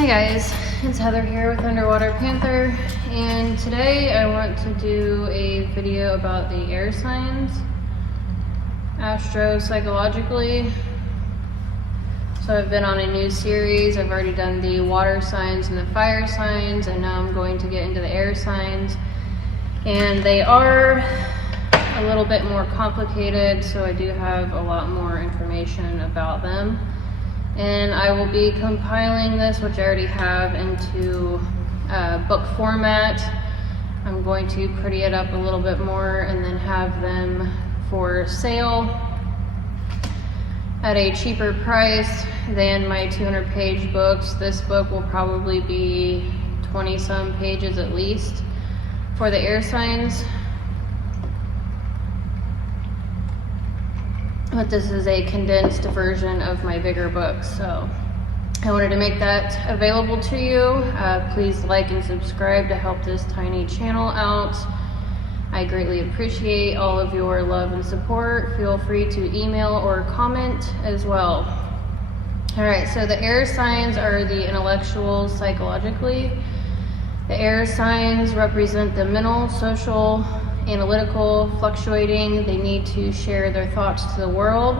Hi guys, it's Heather here with Underwater Panther, and today I want to do a video about the air signs, Astro-Psychologically. So I've been on a new series. I've already done the water signs and the fire signs, and now I'm going to get into the air signs. And they are a little bit more complicated, so I do have a lot more information about them. And I will be compiling this, which I already have, into book format. I'm going to pretty it up a little bit more and then have them for sale at a cheaper price than my 200-page books. This book will probably be 20-some pages at least for the air signs. But this is a condensed version of my bigger book, so I wanted to make that available to you. Please like and subscribe to help this tiny channel out. I greatly appreciate all of your love and support. Feel free to email or comment as well. Alright, so the air signs are the intellectuals psychologically. The air signs represent the mental, social, analytical, fluctuating. They need to share their thoughts to the world.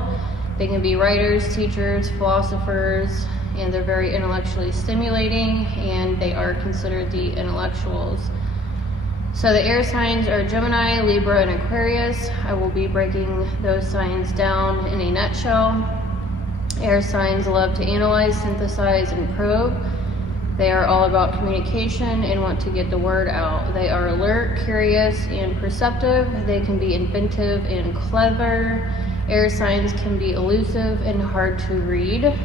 They can be writers, teachers, philosophers, and they're very intellectually stimulating, and they are considered the intellectuals. So the air signs are Gemini, Libra, and Aquarius. I will be breaking those signs down in a nutshell. Air signs love to analyze, synthesize, and probe. They are all about communication and want to get the word out. They are alert, curious, and perceptive. They can be inventive and clever. Air signs can be elusive and hard to read.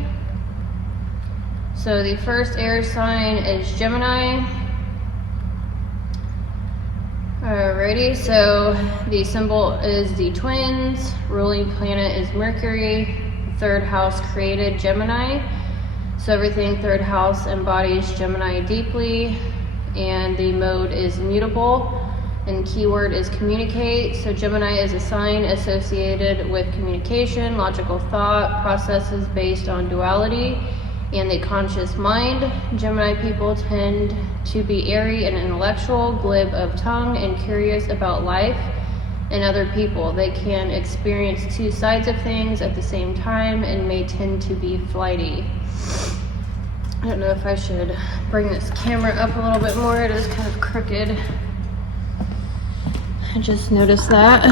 So the first air sign is Gemini. Alrighty, so the symbol is the twins. Ruling planet is Mercury. Third house created Gemini. So everything third house embodies Gemini deeply, and the mode is mutable, and keyword is communicate. So Gemini is a sign associated with communication, logical thought, processes based on duality, and the conscious mind. Gemini people tend to be airy and intellectual, glib of tongue, and curious about life and other people. They can experience two sides of things at the same time and may tend to be flighty. I don't know if I should bring this camera up a little bit more. It is kind of crooked. I just noticed that.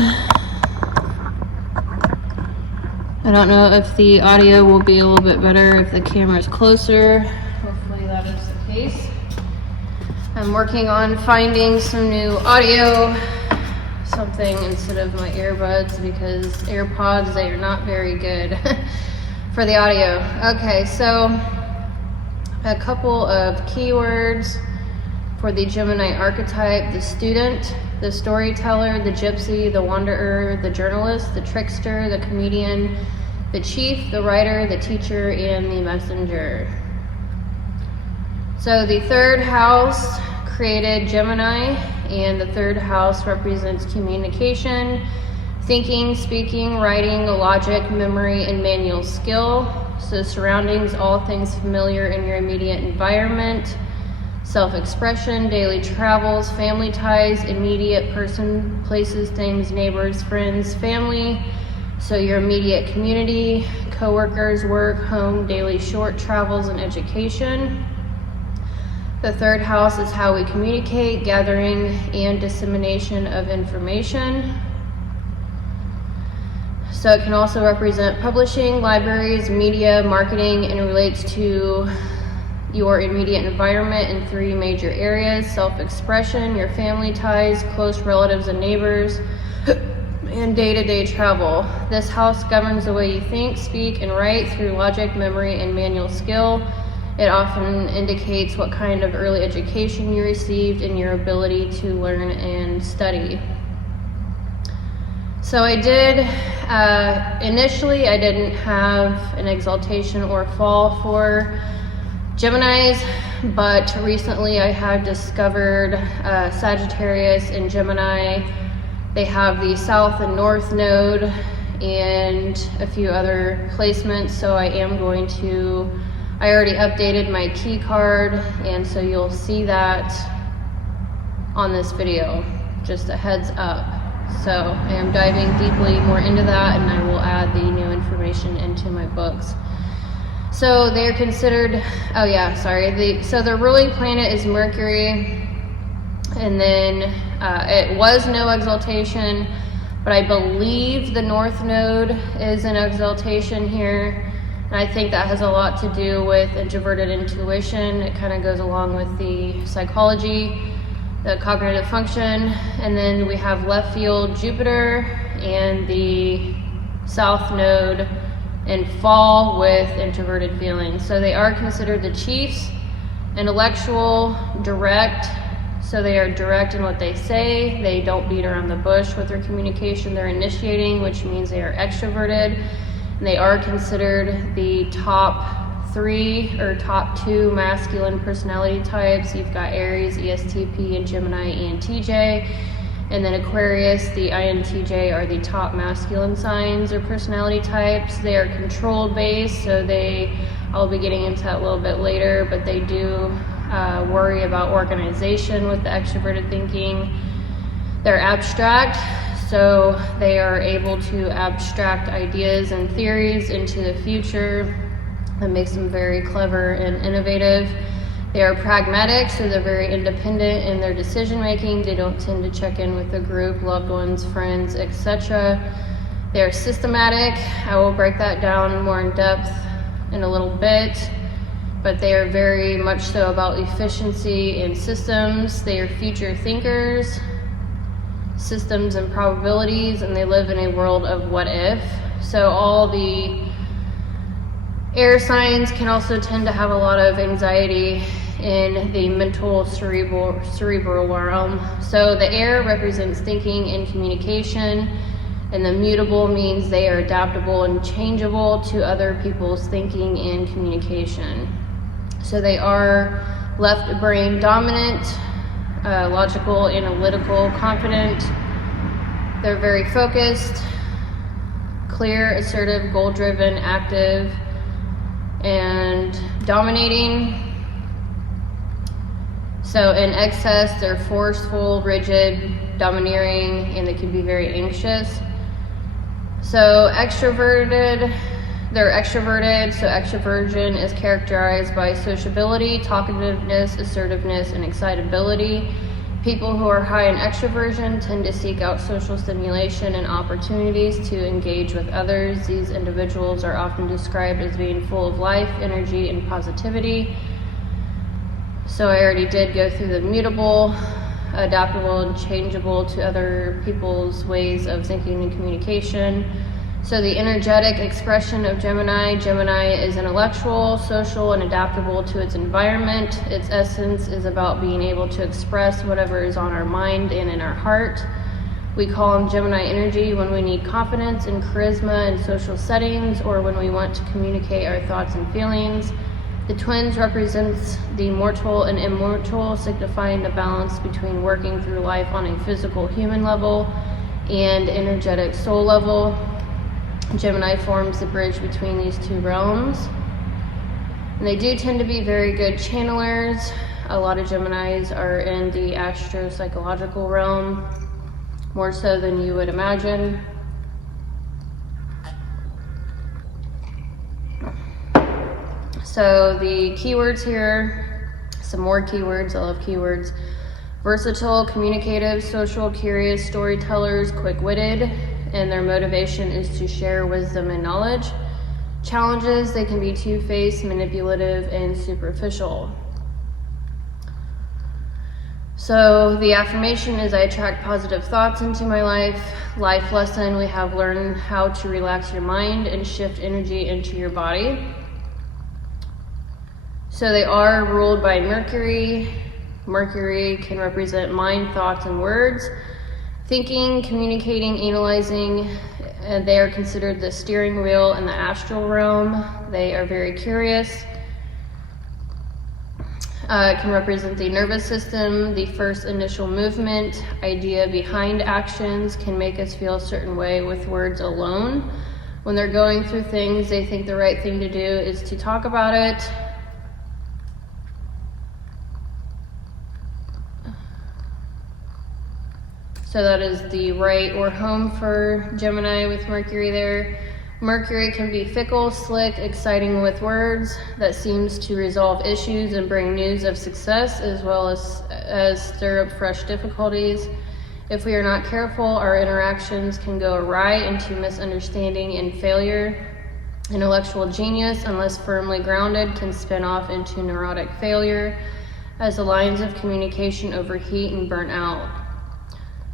I don't know if the audio will be a little bit better if the camera is closer. Hopefully that is the case. I'm working on finding some new audio, something instead of my earbuds, because AirPods, they are not very good for the audio. Okay, so a couple of keywords for the Gemini archetype: the student, the storyteller, the gypsy, the wanderer, the journalist, the trickster, the comedian, the chief, the writer, the teacher, and the messenger. So the third house created Gemini, and the third house represents communication, thinking, speaking, writing, logic, memory, and manual skill. So surroundings, all things familiar in your immediate environment. Self-expression, daily travels, family ties, immediate person, places, things, neighbors, friends, family. So your immediate community, co-workers, work, home, daily short travels, and education. The third house is how we communicate, gathering, and dissemination of information. So it can also represent publishing, libraries, media, marketing, and relates to your immediate environment in three major areas: self-expression, your family ties, close relatives and neighbors, and day-to-day travel. This house governs the way you think, speak, and write through logic, memory, and manual skill. It often indicates what kind of early education you received and your ability to learn and study. So I did, initially I didn't have an exaltation or fall for Geminis, but recently I have discovered Sagittarius and Gemini. They have the South and North node and a few other placements, so I I already updated my key card, and so you'll see that on this video, just a heads up. So I am diving deeply more into that, and I will add the new information into my books. So they're considered, oh yeah, sorry. So the ruling planet is Mercury, and then it was no exaltation, but I believe the North Node is an exaltation here. And I think that has a lot to do with introverted intuition. It kind of goes along with the psychology, the cognitive function. And then we have left field Jupiter and the South Node in fall with introverted feelings. So they are considered the chiefs, intellectual, direct. So they are direct in what they say. They don't beat around the bush with their communication. They're initiating, which means they are extroverted. And they are considered the top 3 or top 2 masculine personality types. You've got Aries, ESTP, and Gemini, ENTJ. And then Aquarius, the INTJ, are the top masculine signs or personality types. They are control based, so I'll be getting into that a little bit later, but they do worry about organization with the extroverted thinking. They're abstract, so they are able to abstract ideas and theories into the future. That makes them very clever and innovative. They are pragmatic, so they're very independent in their decision making. They don't tend to check in with the group, loved ones, friends, etc. They are systematic. I will break that down more in depth in a little bit, but they are very much so about efficiency and systems. They are future thinkers, systems and probabilities, and they live in a world of what if. So all the air signs can also tend to have a lot of anxiety in the mental cerebral realm. So the air represents thinking and communication, and the mutable means they are adaptable and changeable to other people's thinking and communication. So they are left brain dominant, logical, analytical, confident. They're very focused, clear, assertive, goal-driven, active, and dominating. So in excess, they're forceful, rigid, domineering, and they can be very anxious. So they're extroverted, so extroversion is characterized by sociability, talkativeness, assertiveness, and excitability. People who are high in extroversion tend to seek out social stimulation and opportunities to engage with others. These individuals are often described as being full of life, energy, and positivity. So I already did go through the mutable, adaptable, and changeable to other people's ways of thinking and communication. So the energetic expression of Gemini is intellectual, social, and adaptable to its environment. Its essence is about being able to express whatever is on our mind and in our heart. We call them Gemini energy when we need confidence and charisma in social settings, or when we want to communicate our thoughts and feelings. The twins represents the mortal and immortal, signifying the balance between working through life on a physical human level and energetic soul level. Gemini forms the bridge between these two realms. And they do tend to be very good channelers. A lot of Geminis are in the Astro-Psychological realm, more so than you would imagine. So the keywords here, some more keywords, I love keywords. Versatile, communicative, social, curious, storytellers, quick-witted, and their motivation is to share wisdom and knowledge. Challenges, they can be two-faced, manipulative, and superficial. So the affirmation is I attract positive thoughts into my life. Life lesson, we have learned how to relax your mind and shift energy into your body. So they are ruled by Mercury. Mercury can represent mind, thoughts, and words. Thinking, communicating, analyzing, and they are considered the steering wheel in the astral realm. They are very curious. It can represent the nervous system, the first initial movement, idea behind actions, can make us feel a certain way with words alone. When they're going through things, they think the right thing to do is to talk about it. So that is the right or home for Gemini with Mercury there. Mercury can be fickle, slick, exciting with words that seems to resolve issues and bring news of success, as well as stir up fresh difficulties. If we are not careful, our interactions can go awry into misunderstanding and failure. Intellectual genius, unless firmly grounded, can spin off into neurotic failure as the lines of communication overheat and burn out.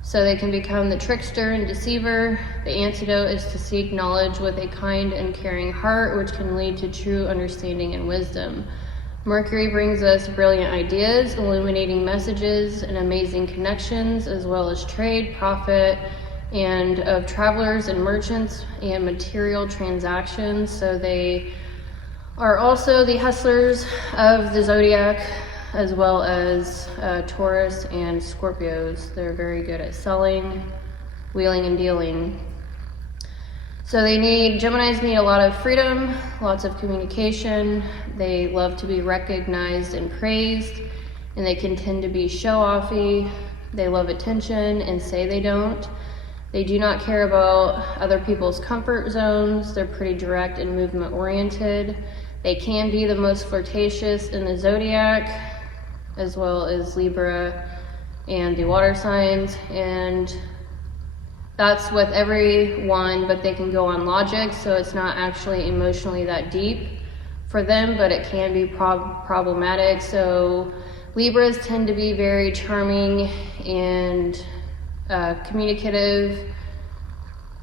So they can become the trickster and deceiver. The antidote is to seek knowledge with a kind and caring heart, which can lead to true understanding and wisdom. Mercury brings us brilliant ideas, illuminating messages, and amazing connections, as well as trade, profit, and of travelers and merchants and material transactions. So they are also the hustlers of the zodiac, as well as Taurus and Scorpios. They're very good at selling, wheeling, and dealing. So Geminis need a lot of freedom, lots of communication. They love to be recognized and praised, and they can tend to be show-offy. They love attention and say they don't. They do not care about other people's comfort zones. They're pretty direct and movement-oriented. They can be the most flirtatious in the zodiac, as well as Libra and the water signs, and that's with everyone, but they can go on logic, so it's not actually emotionally that deep for them, but it can be problematic. So Libras tend to be very charming and communicative,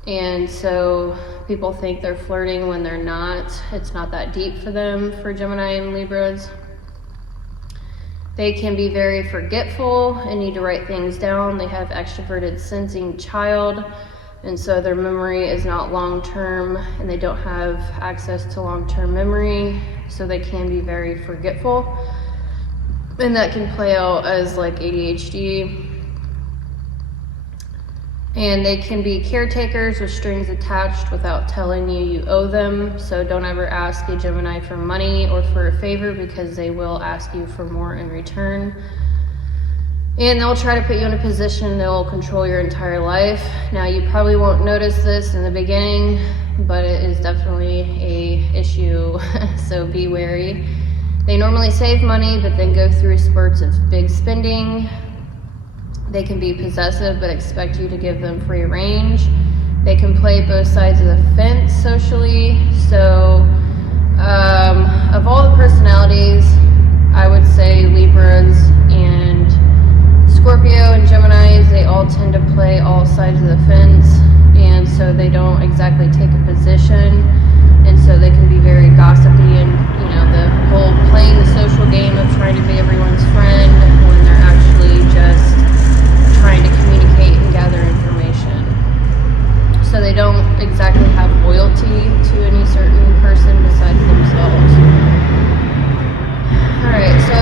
and so people think they're flirting when they're not. It's not that deep for them, for Gemini and Libras. They can be very forgetful and need to write things down. They have extroverted sensing child, and so their memory is not long-term, and they don't have access to long-term memory, so they can be very forgetful, and that can play out as like ADHD. And they can be caretakers with strings attached without telling you owe them. So don't ever ask a Gemini for money or for a favor, because they will ask you for more in return. And they'll try to put you in a position they'll control your entire life. Now, you probably won't notice this in the beginning, but it is definitely a issue, so be wary. They normally save money, but then go through spurts of big spending. They can be possessive, but expect you to give them free range. They can play both sides of the fence socially. So, of all the personalities, I would say Libras and Scorpio and Geminis, they all tend to play all sides of the fence, and so they don't exactly take a position, and so they can be very gossipy, and the whole playing the social game of trying to be everyone's friend when they're actually just trying to communicate and gather information. So they don't exactly have loyalty to any certain person besides themselves. Alright, so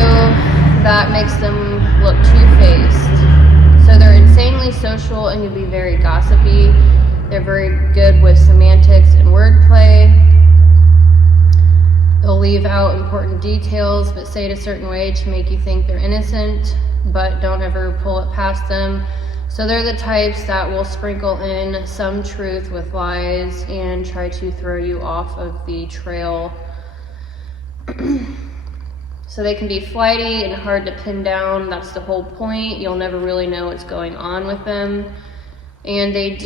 that makes them look two-faced. So they're insanely social and can be very gossipy. They're very good with semantics and wordplay. They'll leave out important details, but say it a certain way to make you think they're innocent, but don't ever pull it past them. So they're the types that will sprinkle in some truth with lies and try to throw you off of the trail. So they can be flighty and hard to pin down. That's the whole point. You'll never really know what's going on with them. And they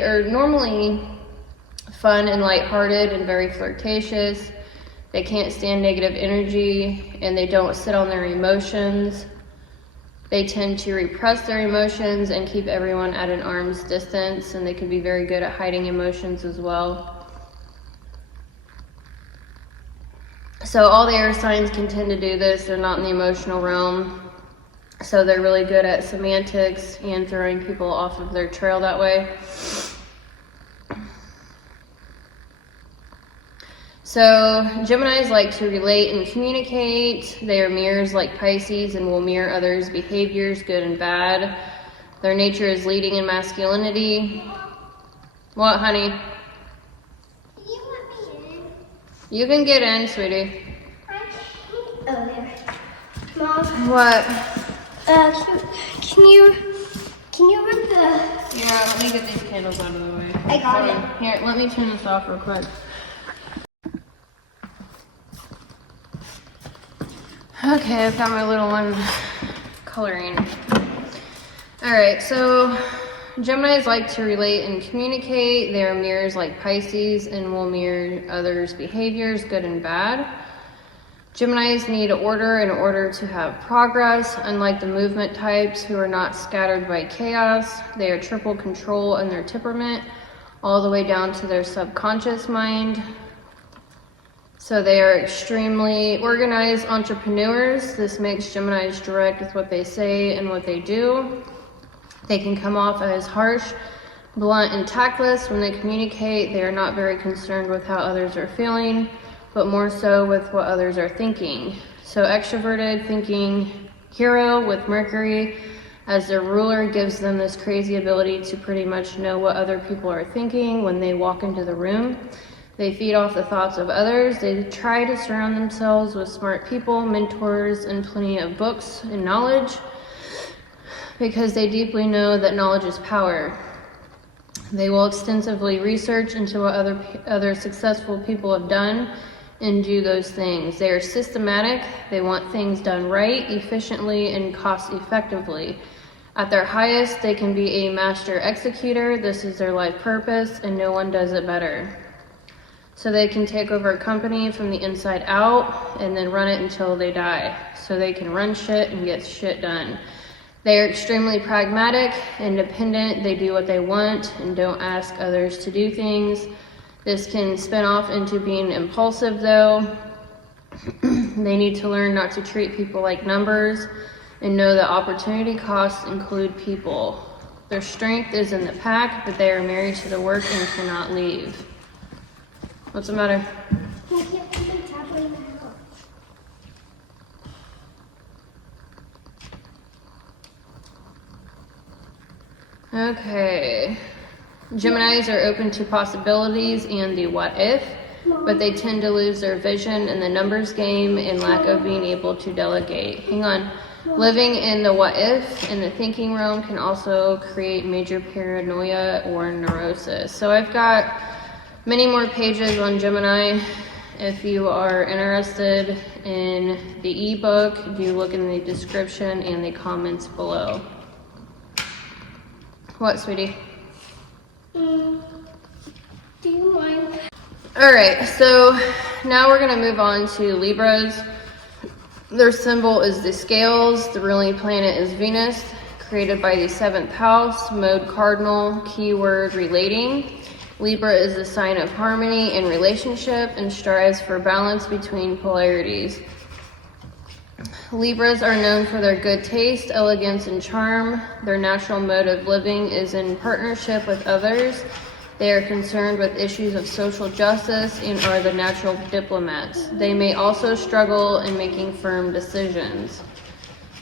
are normally fun and lighthearted and very flirtatious. They can't stand negative energy, and they don't sit on their emotions. They tend to repress their emotions and keep everyone at an arm's distance, and they can be very good at hiding emotions as well. So all the air signs can tend to do this. They're not in the emotional realm, so they're really good at semantics and throwing people off of their trail that way. So Geminis like to relate and communicate. They are mirrors like Pisces and will mirror others' behaviors, good and bad. Their nature is leading in masculinity. What, honey? Can you let me in? You can get in, sweetie. Oh, there. Mom. What? Can you run the? Yeah, let me get these candles out of the way. I got Hold it. on. Here, let me turn this off real quick. Okay, I've got my little one coloring. Alright, so Geminis like to relate and communicate. They are mirrors like Pisces and will mirror others' behaviors, good and bad. Geminis need order in order to have progress. Unlike the movement types who are not scattered by chaos, they are triple control in their temperament, all the way down to their subconscious mind. So they are extremely organized entrepreneurs. This makes Geminis direct with what they say and what they do. They can come off as harsh, blunt, and tactless when they communicate. They are not very concerned with how others are feeling, but more so with what others are thinking. So extroverted, thinking hero with Mercury as their ruler gives them this crazy ability to pretty much know what other people are thinking when they walk into the room. They feed off the thoughts of others. They try to surround themselves with smart people, mentors, and plenty of books and knowledge because they deeply know that knowledge is power. They will extensively research into what other successful people have done and do those things. They are systematic. They want things done right, efficiently, and cost effectively. At their highest, they can be a master executor. This is their life purpose, and no one does it better. So they can take over a company from the inside out and then run it until they die. So they can run shit and get shit done. They are extremely pragmatic, independent. They do what they want and don't ask others to do things. This can spin off into being impulsive though. They need to learn not to treat people like numbers and know that opportunity costs include people. Their strength is in the pack, but they are married to the work and cannot leave. What's the matter? I can't put the tablet in the house. Okay. Geminis are open to possibilities and the what if, but they tend to lose their vision in the numbers game and lack of being able to delegate. Hang on. Living in the what if in the thinking realm can also create major paranoia or neurosis. So I've got many more pages on Gemini. If you are interested in the ebook, do look in the description and the comments below. What, sweetie? Do you mind? Alright, so now we're going to move on to Libras. Their symbol is the scales. The ruling planet is Venus, created by the 7th house, mode cardinal, keyword relating. Libra is the sign of harmony and relationship and strives for balance between polarities. Libras are known for their good taste, elegance, and charm. Their natural mode of living is in partnership with others. They are concerned with issues of social justice and are the natural diplomats. They may also struggle in making firm decisions.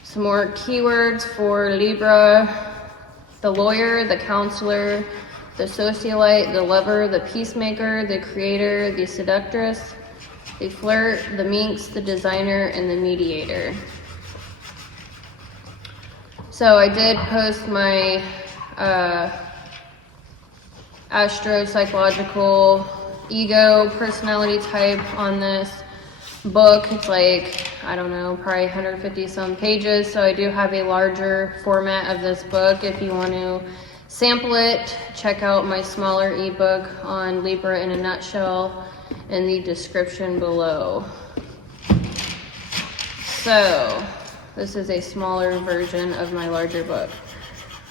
Some more keywords for Libra: the lawyer, the counselor, the socialite, the lover, the peacemaker, the creator, the seductress, the flirt, the minx, the designer, and the mediator. So I did post my Astro-Psychological ego personality type on this book. It's like, I don't know, probably 150 some pages. So I do have a larger format of this book. If you want to sample it, check out my smaller ebook on Libra in a nutshell in the description below. So this is a smaller version of my larger book.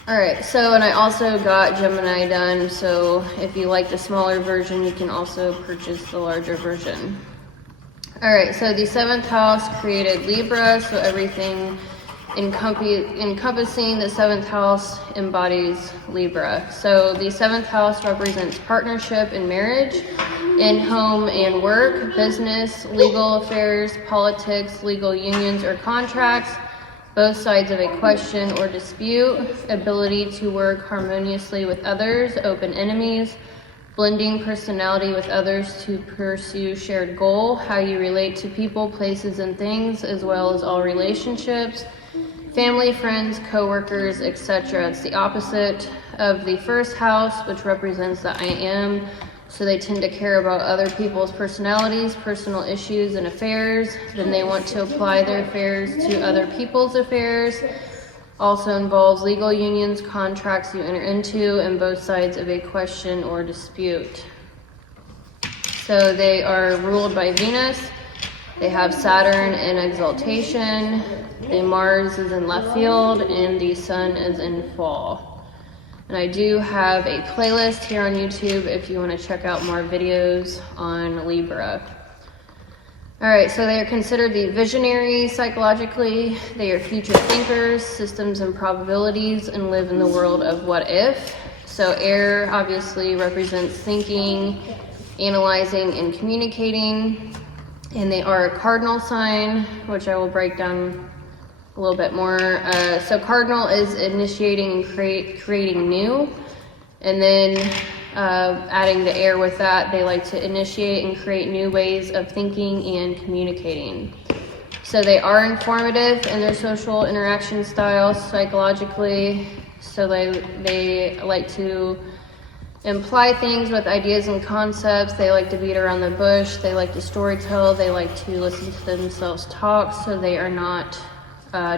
Alright, so and I also got Gemini done, so if you like the smaller version, you can also purchase the larger version. Alright, so the 7th house created Libra, so everything encompassing the 7th house embodies Libra. So the 7th house represents partnership and marriage, in home and work, business, legal affairs, politics, legal unions or contracts, both sides of a question or dispute, ability to work harmoniously with others, open enemies, blending personality with others to pursue shared goal, how you relate to people, places, and things, as well as all relationships, family, friends, co-workers, etc. It's the opposite of the first house, which represents the I am. So they tend to care about other people's personalities, personal issues, and affairs. Then they want to apply their affairs to other people's affairs. Also involves legal unions, contracts you enter into, and both sides of a question or dispute. So they are ruled by Venus. They have Saturn in exaltation. The Mars is in left field, and the Sun is in fall. And I do have a playlist here on YouTube if you want to check out more videos on Libra. Alright, so they are considered the visionary psychologically. They are future thinkers, systems and probabilities, and live in the world of what if. So air obviously represents thinking, analyzing, and communicating. And they are a cardinal sign, which I will break down a little bit more. So cardinal is initiating and creating new. And then adding the air with that, they like to initiate and create new ways of thinking and communicating. So they are informative in their social interaction styles psychologically. So they like to imply things with ideas and concepts. They like to beat around the bush. They like to storytell. They like to listen to themselves talk. So they are not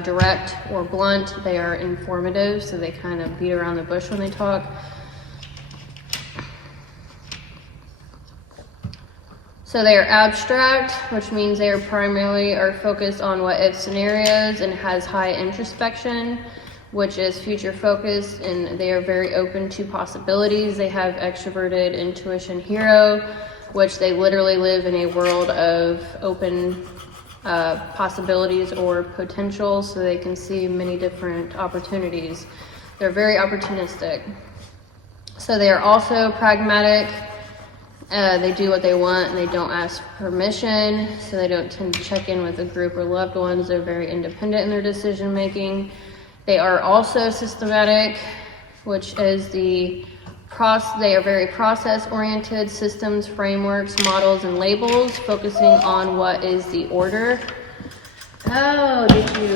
direct or blunt. They are informative. So they kind of beat around the bush when they talk. So they are abstract, which means they are primarily focused on what if scenarios and has high introspection, which is future focused, and they are very open to possibilities. They have extroverted intuition hero, which they literally live in a world of open possibilities or potential, so they can see many different opportunities. They're very opportunistic. So they are also pragmatic. They do what they want and they don't ask permission, so they don't tend to check in with a group or loved ones. They're very independent in their decision making. They are also systematic, which is they are very process oriented, systems, frameworks, models, and labels, focusing on what is the order. Oh, did you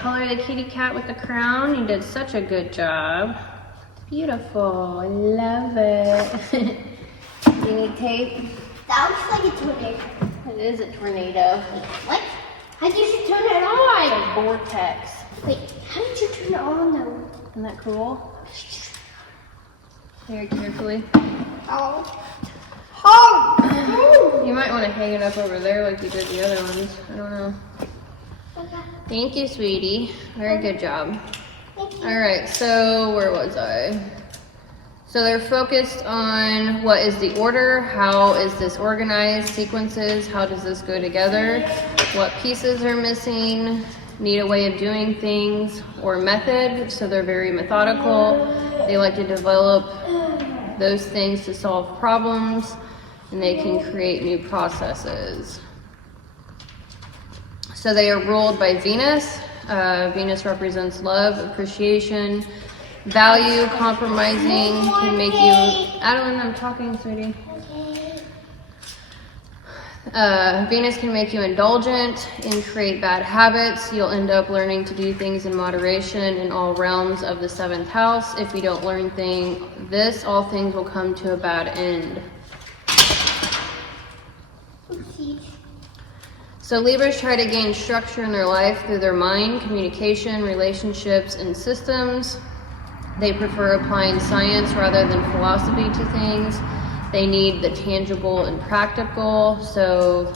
color the kitty cat with the crown? You did such a good job. Beautiful, I love it. You need tape? That looks like a tornado. It is a tornado. What? How did you turn it on? A vortex. Wait, how did you turn it on though? Isn't that cool? Very carefully. Oh. Oh! You might want to hang it up over there like you did the other ones. I don't know. Okay. Thank you, sweetie. Very good job. Thank you. Alright, so where was I? So they're focused on what is the order, how is this organized, sequences, how does this go together, what pieces are missing, need a way of doing things, or method. So they're very methodical. They like to develop those things to solve problems, and they can create new processes. So they are ruled by Venus. Venus represents love, appreciation, value, compromising, can make you, Adeline, I'm talking, sweetie. Venus can make you indulgent and create bad habits. You'll end up learning to do things in moderation in all realms of the 7th house. If you don't learn this, all things will come to a bad end. So Libras try to gain structure in their life through their mind, communication, relationships, and systems. They prefer applying science rather than philosophy to things. They need the tangible and practical. So,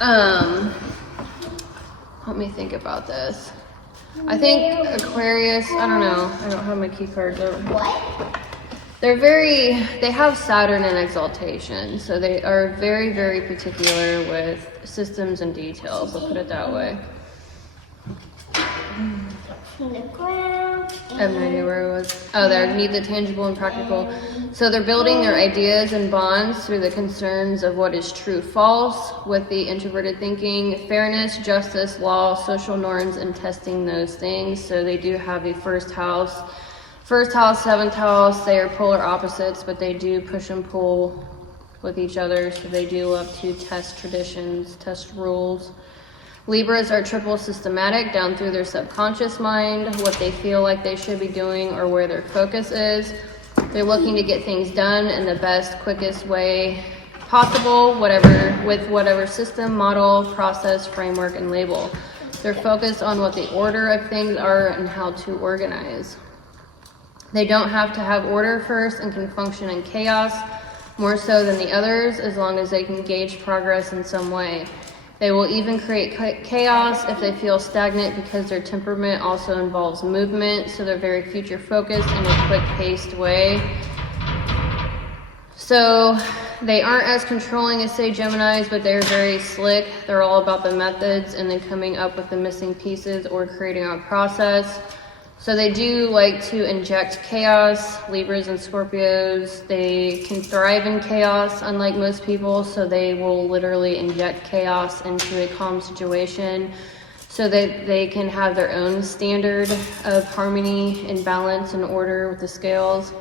let me think about this. I think Aquarius, I don't know. I don't have my key cards over. What? They have Saturn in exaltation. So they are very, very particular with systems and details. I'll put it that way. From the ground. I have no idea where it was. Oh, they need the tangible and practical. So they're building their ideas and bonds through the concerns of what is true, false, with the introverted thinking, fairness, justice, law, social norms, and testing those things. So they do have a first house, 7th house. They are polar opposites, but they do push and pull with each other. So they do love to test traditions, test rules. Libras are triple systematic down through their subconscious mind, what they feel like they should be doing or where their focus is. They're looking to get things done in the best, quickest way possible, with whatever system, model, process, framework, and label. They're focused on what the order of things are and how to organize. They don't have to have order first and can function in chaos more so than the others, as long as they can gauge progress in some way. They will even create chaos if they feel stagnant, because their temperament also involves movement, so they're very future focused in a quick paced way. So they aren't as controlling as, say, Geminis, but they're very slick. They're all about the methods and then coming up with the missing pieces or creating a process. So they do like to inject chaos. Libras and Scorpios, they can thrive in chaos, unlike most people, so they will literally inject chaos into a calm situation so that they can have their own standard of harmony and balance and order with the scales.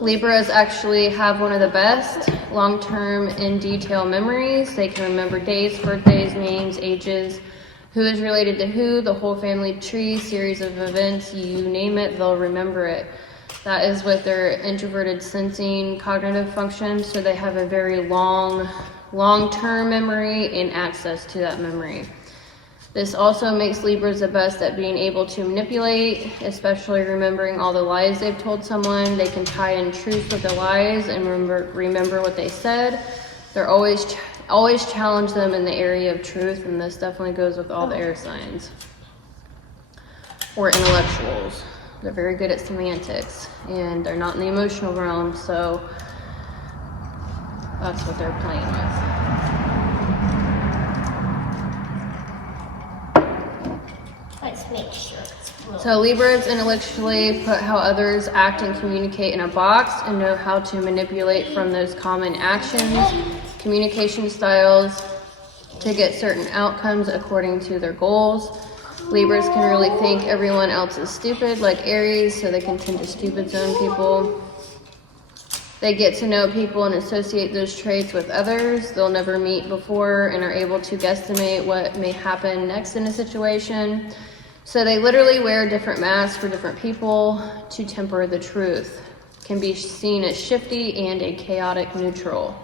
Libras actually have one of the best long-term in detail memories. They can remember days, birthdays, names, ages, who is related to who, the whole family tree, series of events, you name it, they'll remember it. That is with their introverted sensing cognitive function, so they have a very long-term memory and access to that memory. This also makes Libras the best at being able to manipulate, especially remembering all the lies they've told someone. They can tie in truth with the lies and remember what they said. They're always challenge them in the area of truth, and this definitely goes with all the air signs or intellectuals. They're very good at semantics, and they're not in the emotional realm, so that's what they're playing with. Let's make sure it's full. So Libras intellectually put how others act and communicate in a box and know how to manipulate from those common actions, communication styles to get certain outcomes according to their goals. Libras can really think everyone else is stupid, like Aries, so they can tend to stupid zone people. They get to know people and associate those traits with others. They'll never meet before and are able to guesstimate what may happen next in a situation. So they literally wear different masks for different people to temper the truth. Can be seen as shifty and a chaotic neutral.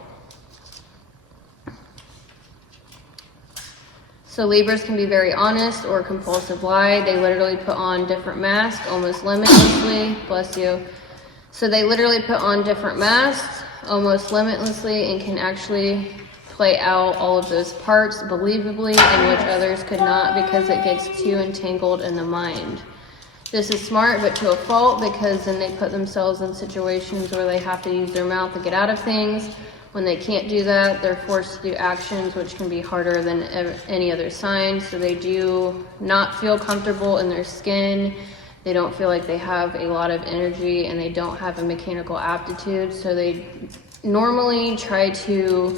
So Libras can be very honest or compulsive lie. They literally put on different masks almost limitlessly. Bless you. So they literally put on different masks almost limitlessly and can actually play out all of those parts believably, in which others could not, because it gets too entangled in the mind. This is smart, but to a fault, because then they put themselves in situations where they have to use their mouth to get out of things. When they can't do that, they're forced to do actions which can be harder than any other sign. So they do not feel comfortable in their skin. They don't feel like they have a lot of energy, and they don't have a mechanical aptitude. So they normally try to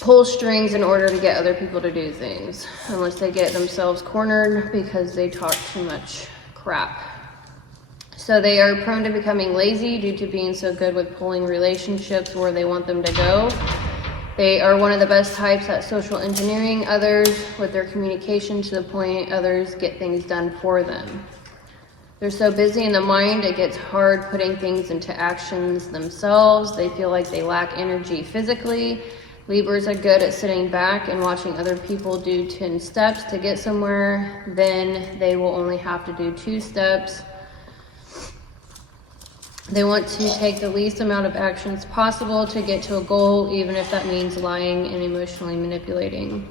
pull strings in order to get other people to do things, unless they get themselves cornered because they talk too much crap. So they are prone to becoming lazy due to being so good with pulling relationships where they want them to go. They are one of the best types at social engineering others with their communication to the point others get things done for them. They're so busy in the mind, it gets hard putting things into actions themselves. They feel like they lack energy physically. Libras are good at sitting back and watching other people do 10 steps to get somewhere. Then they will only have to do 2 steps. They want to take the least amount of actions possible to get to a goal, even if that means lying and emotionally manipulating.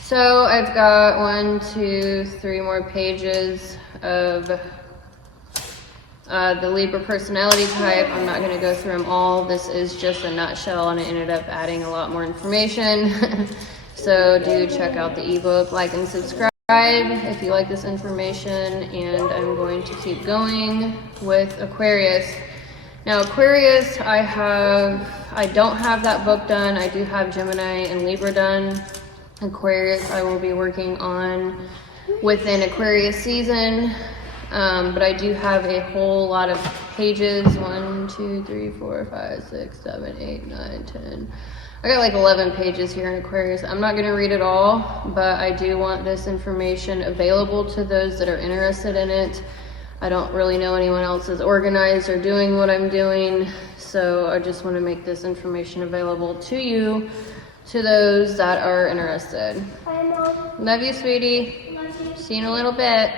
So I've got 1, 2, 3 more pages of the Libra personality type. I'm not going to go through them all. This is just a nutshell, and I ended up adding a lot more information. So do check out the ebook, like and subscribe if you like this information, and I'm going to keep going with Aquarius. Now Aquarius, I don't have that book done. I do have Gemini and Libra done. Aquarius I will be working on within Aquarius season, But I do have a whole lot of pages. 1, 2, 3, 4, 5, 6, 7, 8, 9, 10. I got like 11 pages here in Aquarius. I'm not going to read it all, but I do want this information available to those that are interested in it. I don't really know anyone else is organized or doing what I'm doing, so I just want to make this information available to you, to those that are interested. Bye, Mom. Love you, sweetie. Love you. See you in a little bit.